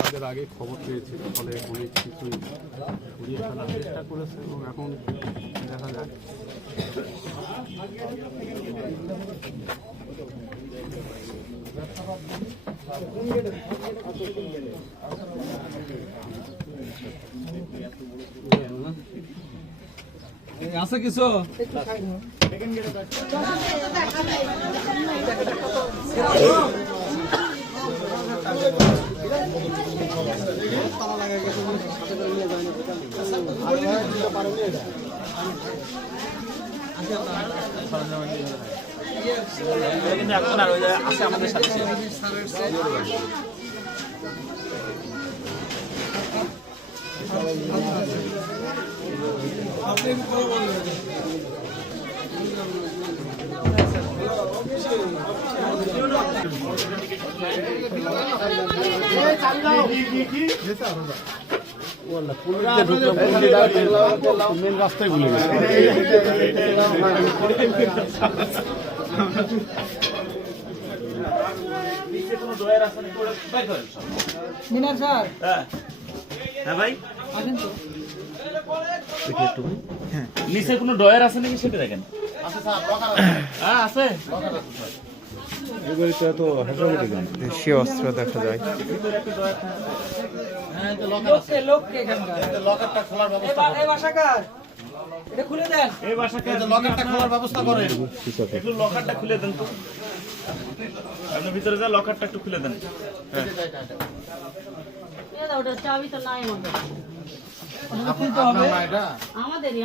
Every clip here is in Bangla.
তাদের আগে খবর পেয়েছে, ফলে অনেক কিছু ঘুরিয়ে ফেলার চেষ্টা করেছে এবং এখন দেখা যায় আছে কিছু আমাদের সাথে মেন রাস্তায় ভুলে গেছে। মিনার স্যার, হ্যাঁ ভাই নিচে কোনো ডয়ার আছে নাকি সেটা দেখেন। হ্যাঁ আছে। দেশীয় অস্ত্র দেখা যায়। খুলে দেন, এই বাসাকে লকারটা খোলার ব্যবস্থা করেন। একটু লকারটা খুলে দেন তো, আপনি ভিতরে যা লকারটা একটু খুলে দেন। ওটা চাবি তো নাই আমাদেরই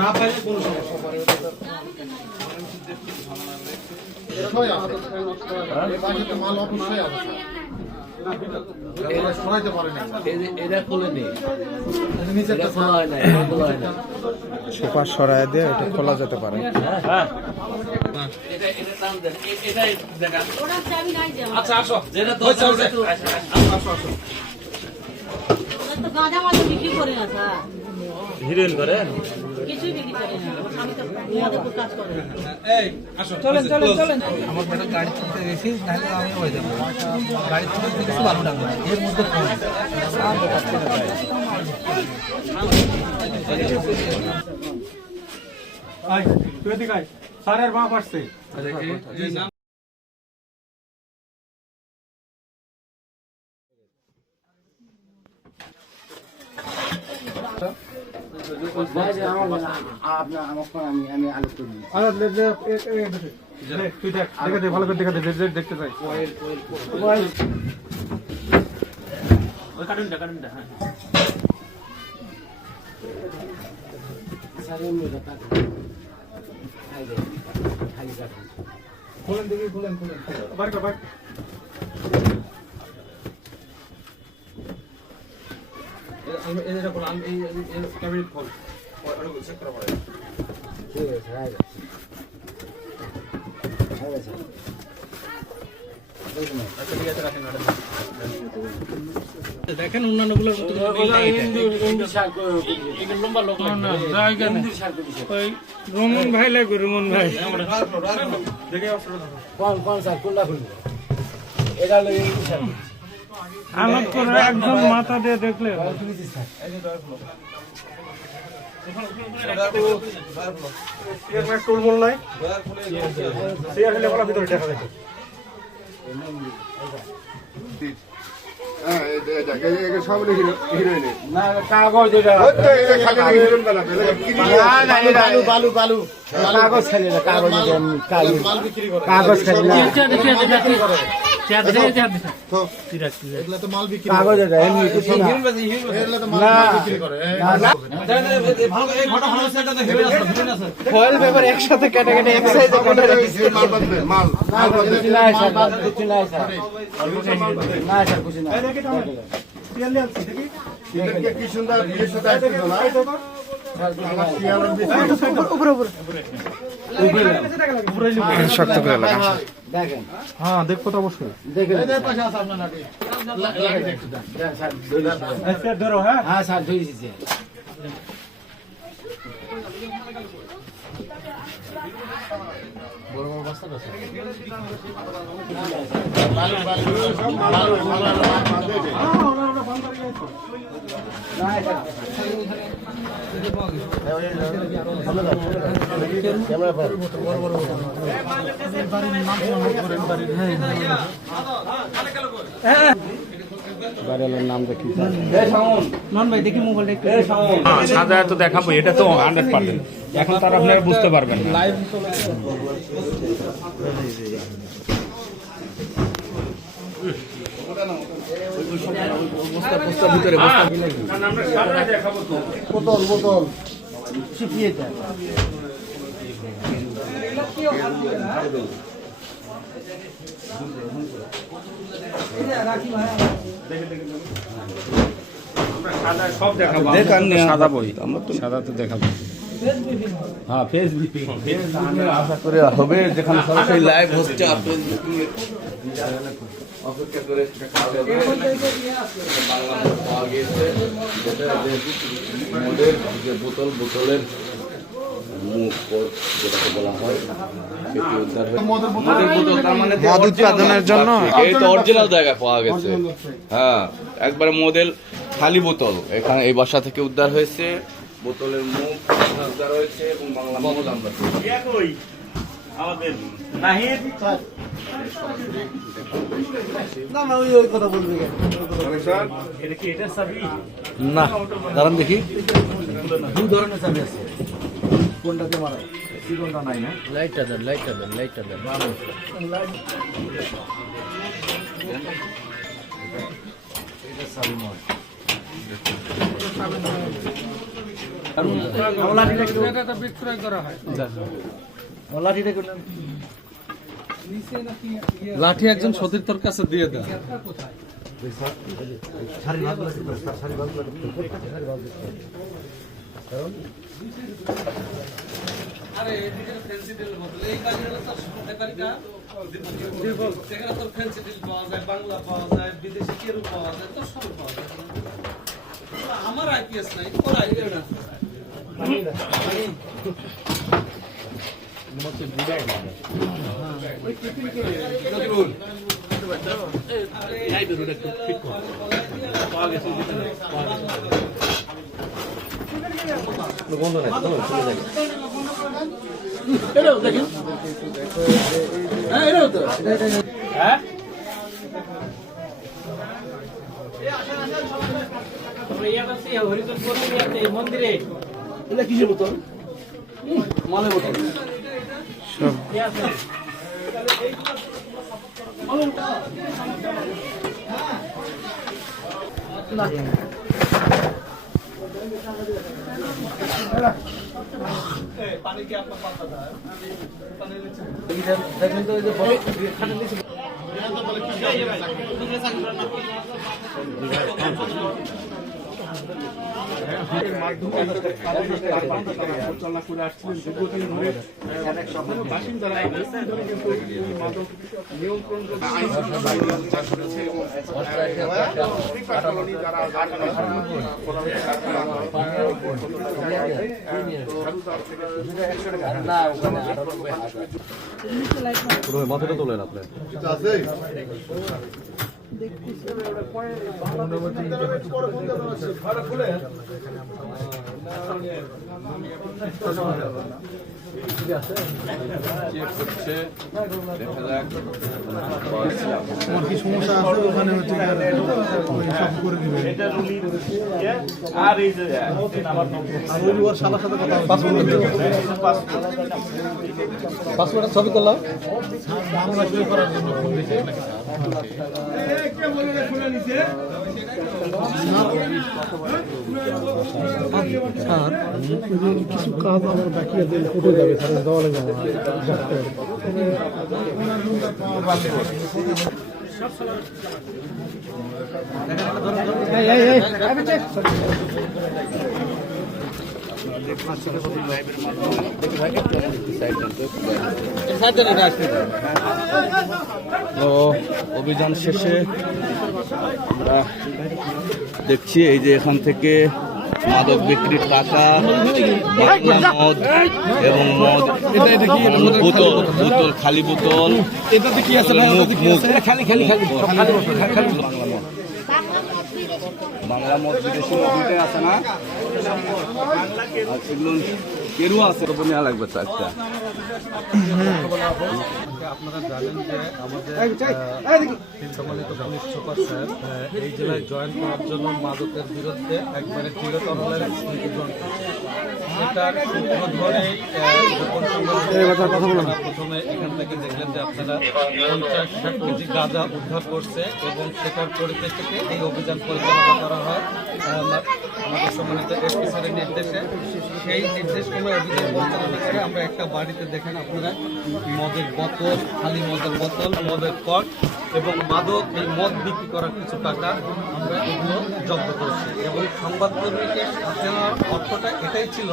না পাইলে কোনো মাল অবশ্যই আছে, সরাইতে পারে না, এটা খুলে নেই, সুপার সরাই দিয়ে এটা খোলা যেতে পারে। আচ্ছা আসো, যেটা গাঁজা মাঝে বিক্রি করে না স্যার, হিরোইন করেন কিছুই বিক্রি করে না, আমি তো আমাদের খুব কাজ করে। চলেন চলেন চলেন। আমার বেটা গাড়ি তুলতে গেছি, নাহলে আমি হয়ে যাবো। গাড়ি তুলতে গেছি ভালো লাগবে এর মধ্যে তুই দেখাই স্যারের বাপ আসছে। তুই দেখ, দেখে দে, ভালো করে দেখে দে, দেখতে চাই। ওই কার্টুনটা কার্টুনটা হ্যাঁ খুলেন দেখি, খুলেন খুলেন বার কর, বার। এটা খোল, আমি এই ক্যামেরা খোল, ওটা চেক করা পড়ে। ঠিক আছে, হয়ে গেছে, হয়ে গেছে। আচ্ছা ঠিক আছে, রাখেন ম্যাডাম। দেখেন অন্যান্যগুলোর মতো লম্বা লোক ওই রমন ভাই লাগবে, রমন ভাই আলাপ করে একদম মাথা দিয়ে দেখলে টুলমুল নাই, চেয়ার হলে ভিতরে দেখা যেত। ফয়েল পেপার একসাথে কেটে কেটে এক সাইজে মাল কি সুন্দর শক্ত করে লাগা হ্যাঁ দেখবো তো অবশ্যই ধরো হ্যাঁ হ্যাঁ স্যার ধরে দিয়েছি সাজায় তো দেখাবো, এটা তো 100%। এখন তার আপনারা বুঝতে পারবেন না। সব দেখাবো, সাদা বই, সাদা তো দেখাবো। হ্যাঁ ফেসবুক আশা করে হবে, যেখানে সরাসরি লাইভ হচ্ছে অপেক্ষা করে পাওয়া গিয়েছে মদের যে বোতলের মুখ যেটাকে বলা হয় সেটি উদ্ধার হয়েছে। মদ উৎপাদনের জন্য এই তো অরিজিনাল জায়গায় পাওয়া গেছে। হ্যাঁ, একবারে মডেল খালি বোতল এখানে এই বাসা থেকে উদ্ধার হয়েছে। বোতলের মুখ উদ্ধার হয়েছে এবং বাংলা মদ আমরা আমাদের নাহিদ না দাঁড়ান দেখি দুই ধরনের চাবি আছে কোনটাতে মারা কোনটা নাই না লাইটটা দেন লাঠি একজন সতীর্থর কাছে দিয়ে দেয়। আমার আইপিএস নাই ওর আইপিএস মন্দিরে কিসের বোতল মালের বোতল পানি কি আপনার পাতা দেয় দেখেন তো পরিচালনা করে আসছিলেন দীর্ঘদিন ধরে বাসিন্দারা মাদক নিয়ন্ত্রণ মাথাটা তোলেন আপনার চেক করছে, দেখা যাক। এটা রুলি আর এই যে আমার পাসপোর্টের ছবি করলাম কিছু কাজ আমার বাকি আছে উঠে যাবে স্যার দেওয়া লাগবে তো অভিযান শেষে আমরা দেখছি এই যে এখান থেকে মাদক বিক্রির টাকা, বাংলা মদ এবং মদ বোতল, খালি বোতল, এটাতে কি আছে ভাই? মুখ, মুখ। খালি খালি খালি বাংলা মদ বিদেশি মদ দুইটাই আছে না, আর সেগুলো কেরু আছে, তো নেওয়া লাগবে তো একটা। আপনারা জানেন যে আমাদের সম্মানিত পুলিশ সুপার স্যার এই জেলায় জয়েন করার জন্য মাদকের বিরুদ্ধে একবারে চিরতরলের নীতি গ্রহণ করেছে। এটার সূত্র ধরে প্রথমে এখান থেকে দেখলেন যে আপনারা 50-60 কেজি গাঁজা উদ্ধার করছে এবং সেটার পরিপ্রেক্ষিতে এই অভিযান পরিচালনা করা হয় আমাদের সম্মানিত এসপি স্যারের নির্দেশে। সেই নির্দেশ ক্রমে অভিযান পরিচালনা করে আমরা একটা বাড়িতে দেখেন আপনারা মদের বোতল, খালি মদের বোতল, মদের কট এবং মাদক, এই মদ বিক্রি করার কিছু টাকা আমরা এগুলো জব্দ করছি। এবং সংবাদকর্মীকে সাথে নেওয়ার অর্থটা এটাই ছিল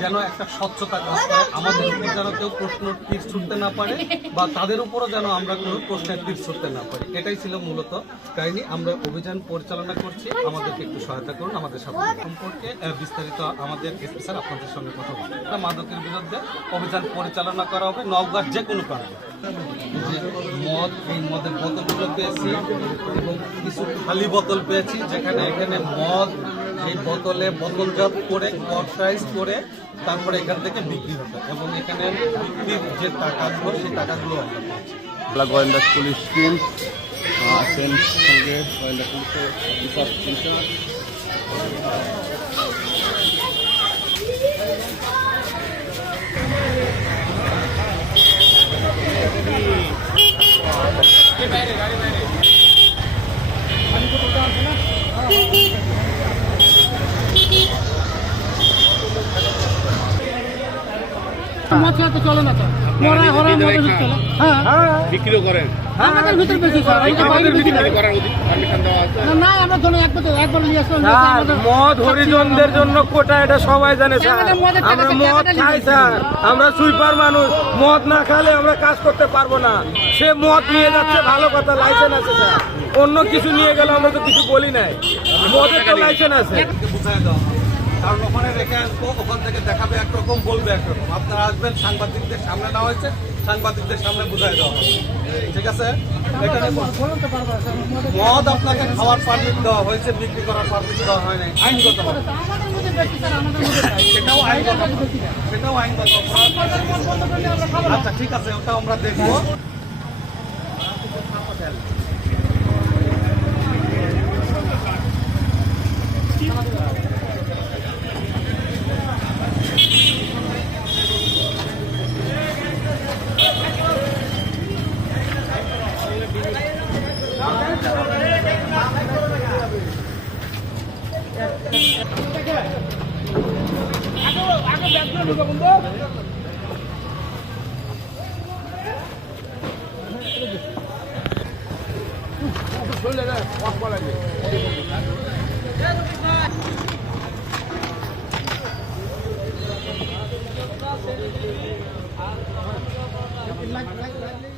যেন একটা স্বচ্ছতা কাজ করে, আমাদের উপর যেন কেউ প্রশ্ন তীর ছুটতে না পারে বা তাদের উপরও যেন আমরা কোনো প্রশ্নের তীর ছুটতে না পারি, এটাই ছিল মূলত কাহিনী। আমরা অভিযান পরিচালনা করছি, আমাদেরকে একটু সহায়তা করুন। আমাদের সাথে সম্পর্কে বিস্তারিত আমাদের এসপি স্যার আপনাদের সঙ্গে কথা বলবেন। মাদকের বিরুদ্ধে অভিযান পরিচালনা করা হবে নওগাঁর যে কোনো প্রান্তে। যে মদ, এই মদের বোতলগুলো পেয়েছি এবং কিছু খালি বোতল পেয়েছি, যেখানে এখানে মদ এই বোতলে বোতলজাত করে কর্সাইজ করে তারপরে এখান থেকে বিক্রি হবে এবং এখানে বিক্রির যে টাকাগুলো সেই টাকাগুলো আমরা পেয়েছি। গোয়েন্দা পুলিশ টিম আছেন, সঙ্গে গোয়েন্দা পুলিশের অফিসার ইনচার্জ। মদ খেয়ে তো চলে না, বিক্রিও করেন? আমাদের ভিতরে বেশি না, আমরা ধরুন একবার নিয়ে আসলাম। মদ হরিজনদের জন্য কোটা, এটা সবাই জানে স্যার। আমরা মদ খাই স্যার, আমরা সুইপার মানুষ, মদ না খালে আমরা কাজ করতে পারবো না। সে মদ নিয়ে যাচ্ছে ভালো কথা, লাইসেন্স আছে স্যার, অন্য কিছু নিয়ে গেলে আমরা তো কিছু বলি নাই, মদের তো লাইসেন্স আছে। বুঝাই দাও, কারণ ওখানে রেখে আসবো, ওখান থেকে দেখাবে একরকম, বলবে একরকম। আপনারা আসবেন, সাংবাদিকদের সামনে নেওয়া হয়েছে, সাংবাদিকদের সামনে বুঝাই দেওয়া হবে, ঠিক আছে? এখানে মদ আপনাকে খাওয়ার পারমিট দেওয়া হয়েছে, বিক্রি করার পারমিট দেওয়া হয় নাই, আইনগত সেটাও আইনগত, সেটাও আইনগত। আচ্ছা ঠিক আছে, ওটা আমরা দেখবো। লাগবে